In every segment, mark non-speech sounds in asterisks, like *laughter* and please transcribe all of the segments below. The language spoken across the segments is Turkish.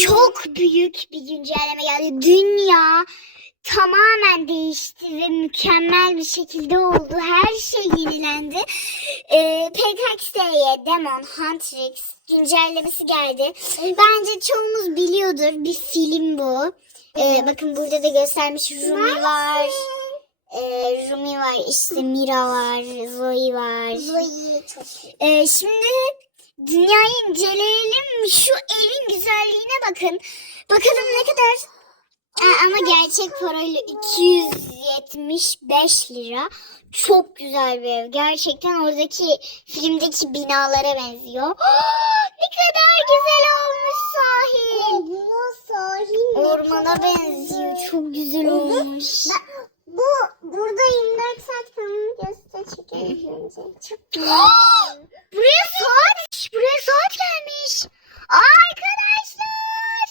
çok büyük bir güncelleme geldi. Dünya tamamen değişti ve mükemmel bir şekilde oldu. Her şey yenilendi. Ee, PKX'ye Demon Huntrix güncellemesi geldi. Bence çoğumuz biliyordur. Bir film bu. Ee, bakın burada da göstermiş Rumi var. Ee, Rumi var, işte Mira var, Zoe var. Zoe çok iyi. Ee, şimdi dünyayı inceleyelim. Şu evin güzelliğine bakın. Bakalım ne kadar Aa, ama gerçek parayla 275 lira. Çok güzel bir ev. Gerçekten oradaki filmdeki binalara benziyor. ne kadar güzel olmuş sahil. Bu sahil Ormana benziyor. Çok güzel olmuş. Bu burada 24 saat falan göster önce. Çok güzel. Buraya saat, buraya saat gelmiş. Arkadaşlar.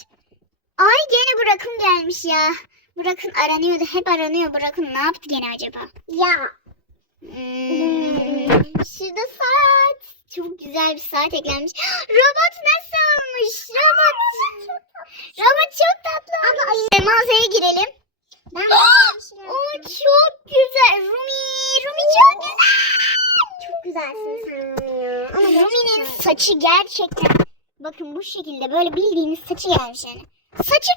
Ay gene Burak'ım gelmiş ya. Burak'ın aranıyordu. Hep aranıyor. Burak'ın ne yaptı gene acaba? ya. Hmm, şurada saat. Çok güzel bir saat eklenmiş. *gasps* Robot nasıl olmuş? Robot. Robot çok tatlı olmuş. Ee, Mağazaya girelim. Ben *gasps* O çok güzel. Rumi. Rumi çok güzel. çok güzelsin sen. Ama Rumi'nin saçı gerçekten bakın bu şekilde böyle bildiğiniz saçı gelmiş yani. Saçı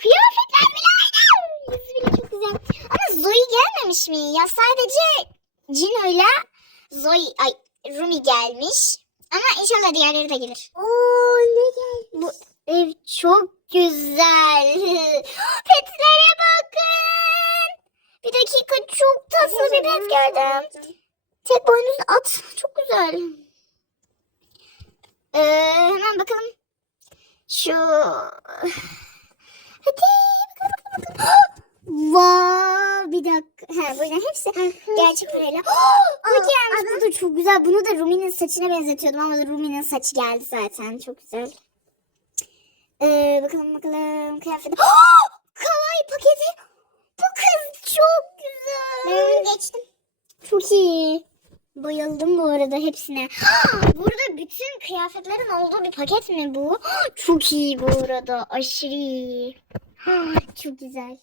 kıyafetler bile aynı. Yüzü bile çok güzel. Ama Zoe gelmemiş mi? Ya sadece Cino'yla Zoe ay Rumi gelmiş. Ama inşallah diğerleri de gelir. Oo ne geldi? Bu ev çok güzel. *gasps* Petlere bakın. Bir dakika çok tatlı bir pet gördüm. Tek boynuzlu at. Çok güzel. Ee, hemen bakalım. Şu... Wow, bir dakika. Ha, bunların hepsi gerçek parayla. Bu gelmiş. Bu da çok güzel. Bunu da Rumi'nin saçına benzetiyordum ama Rumi'nin saçı geldi zaten. Çok güzel. Ee, bakalım bakalım. Kıyafeti. Kawaii paketi. Bu kız çok güzel. Ben geçtim. Çok iyi. Bayıldım bu arada hepsine. *gasps* Burada bütün kıyafetlerin olduğu bir paket mi bu? *gasps* Çok iyi bu arada. Aşırı iyi. *gasps* Çok güzel.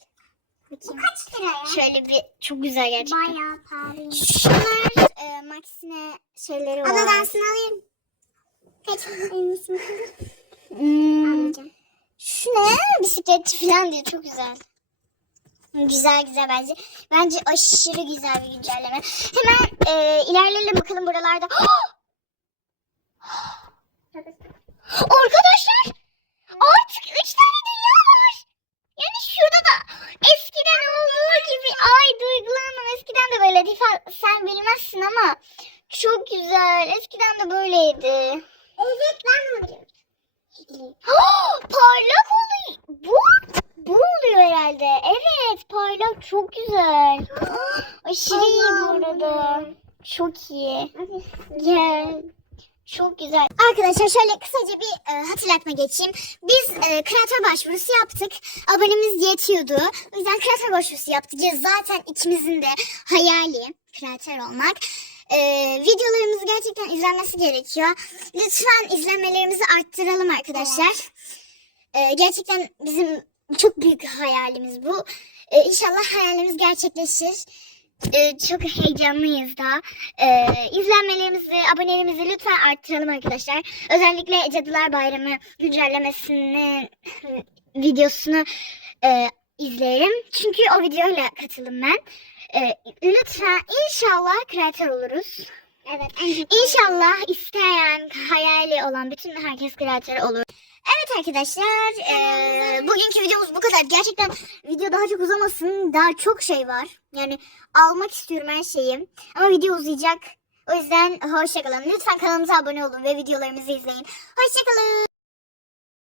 Bakayım. Kaç lira ya? Şöyle bir çok güzel gerçekten. Bayağı pahalı. Şunlar e, Maxine şeyleri var. Ana dansını alayım. Kaç en iyisi mi? Hmm, Almayacağım. şu ne? Bisikletçi falan diyor. Çok güzel. Güzel güzel bence. Bence aşırı güzel bir güncelleme. Hemen e, ilerleyelim bakalım buralarda. *gasps* Arkadaşlar artık 3 tane dünya var. Yani şurada da eskiden olduğu gibi ay duygulandım. Eskiden de böyle sen bilmezsin ama çok güzel. Eskiden de böyleydi. Evet ben mi biliyorum? *gasps* parlak oluyor. Bu bu oluyor herhalde. Evet parlak çok güzel. *gasps* Aşırı iyi bu arada. Çok iyi. Gel. Çok güzel. Arkadaşlar şöyle kısaca bir e, hatırlatma geçeyim. Biz e, kreatör başvurusu yaptık. Abonemiz yetiyordu. O yüzden kreatör başvurusu yaptık. Ya zaten ikimizin de hayali kreatör olmak. E, videolarımız gerçekten izlenmesi gerekiyor. Lütfen izlenmelerimizi arttıralım arkadaşlar. E, gerçekten bizim çok büyük hayalimiz bu. E, inşallah hayalimiz gerçekleşir. E, çok heyecanlıyız da. E, izlenmelerimizi, abonelerimizi lütfen arttıralım arkadaşlar. Özellikle Cadılar Bayramı güncellemesinin *laughs* videosunu e, izleyelim. Çünkü o videoyla katılım ben. E, lütfen inşallah kreatör oluruz. Evet. İnşallah isteyen, hayali olan bütün herkes kreatör olur. Evet arkadaşlar, eee, bugünkü videomuz bu kadar. Gerçekten video daha çok uzamasın, daha çok şey var. Yani almak istiyorum her şeyi. Ama video uzayacak. O yüzden hoşçakalın. Lütfen kanalımıza abone olun ve videolarımızı izleyin. Hoşçakalın.